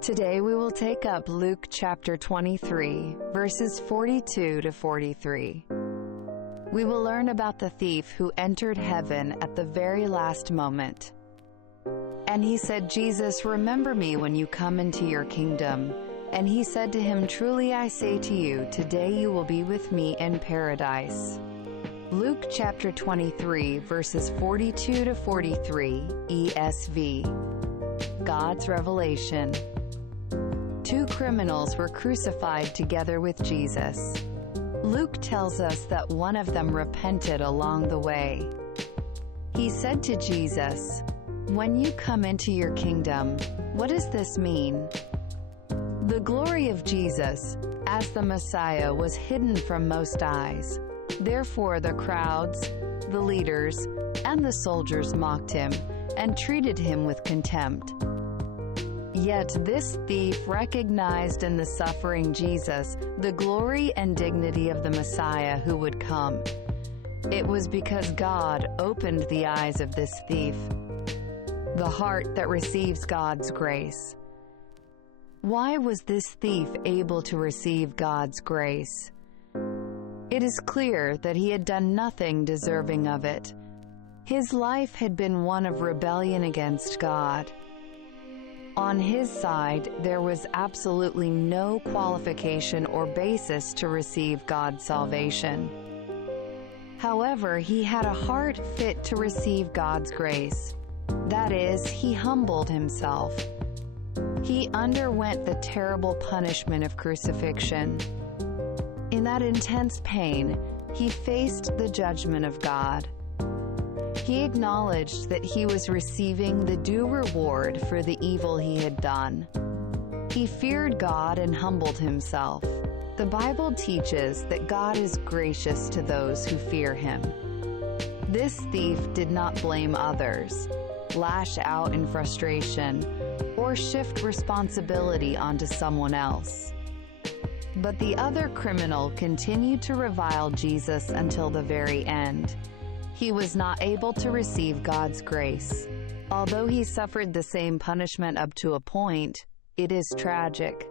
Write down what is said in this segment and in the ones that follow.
Today we will take up Luke chapter 23, verses 42 to 43. We will learn about the thief who entered heaven at the very last moment. And he said, "Jesus, remember me when you come into your kingdom." And he said to him, "Truly I say to you, today you will be with me in paradise." Luke chapter 23, verses 42 to 43, ESV. God's revelation. Two criminals were crucified together with Jesus. Luke tells us that one of them repented along the way. He said to Jesus, "When you come into your kingdom," what does this mean? The glory of Jesus, as the Messiah, was hidden from most eyes. Therefore the crowds, the leaders, and the soldiers mocked him and treated him with contempt. Yet this thief recognized in the suffering Jesus the glory and dignity of the Messiah who would come. It was because God opened the eyes of this thief, the heart that receives God's grace. Why was this thief able to receive God's grace? It is clear that he had done nothing deserving of it. His life had been one of rebellion against God. On his side, there was absolutely no qualification or basis to receive God's salvation. However, he had a heart fit to receive God's grace. That is, he humbled himself. He underwent the terrible punishment of crucifixion. In that intense pain, he faced the judgment of God. He acknowledged that he was receiving the due reward for the evil he had done. He feared God and humbled himself. The Bible teaches that God is gracious to those who fear him. This thief did not blame others, lash out in frustration, or shift responsibility onto someone else. But the other criminal continued to revile Jesus until the very end. He was not able to receive God's grace. Although he suffered the same punishment up to a point, it is tragic.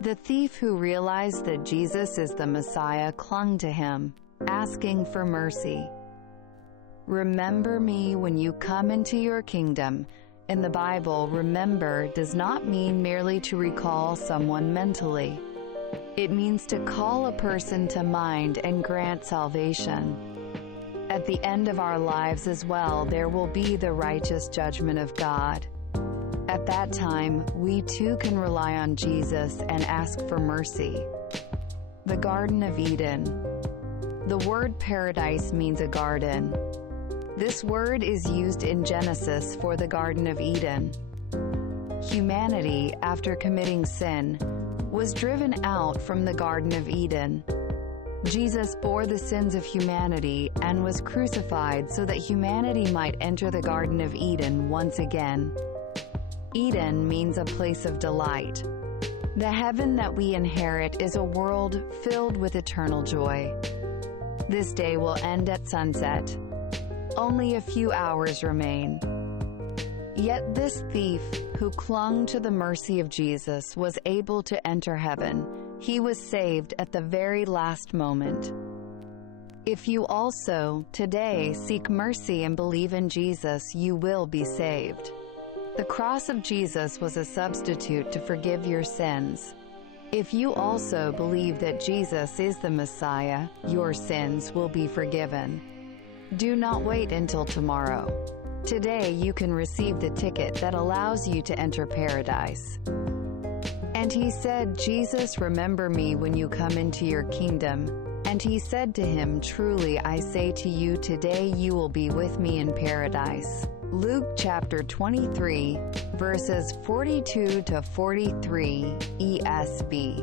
The thief who realized that Jesus is the Messiah clung to him, asking for mercy. Remember me when you come into your kingdom. In the Bible, remember does not mean merely to recall someone mentally. It means to call a person to mind and grant salvation. At the end of our lives as well, there will be the righteous judgment of God. At that time, we too can rely on Jesus and ask for mercy. The Garden of Eden. The word paradise means a garden. This word is used in Genesis for the Garden of Eden. Humanity, after committing sin, was driven out from the Garden of Eden. Jesus bore the sins of humanity and was crucified so that humanity might enter the Garden of Eden once again. Eden means a place of delight. The heaven that we inherit is a world filled with eternal joy. This day will end at sunset. Only a few hours remain. Yet this thief, who clung to the mercy of Jesus, was able to enter heaven. He was saved at the very last moment. If you also, today, seek mercy and believe in Jesus, you will be saved. The cross of Jesus was a substitute to forgive your sins. If you also believe that Jesus is the Messiah, your sins will be forgiven. Do not wait until tomorrow. Today you can receive the ticket that allows you to enter paradise. And he said, "Jesus, remember me when you come into your kingdom." And he said to him, "Truly I say to you, today you will be with me in paradise." Luke chapter 23, verses 42 to 43, ESV.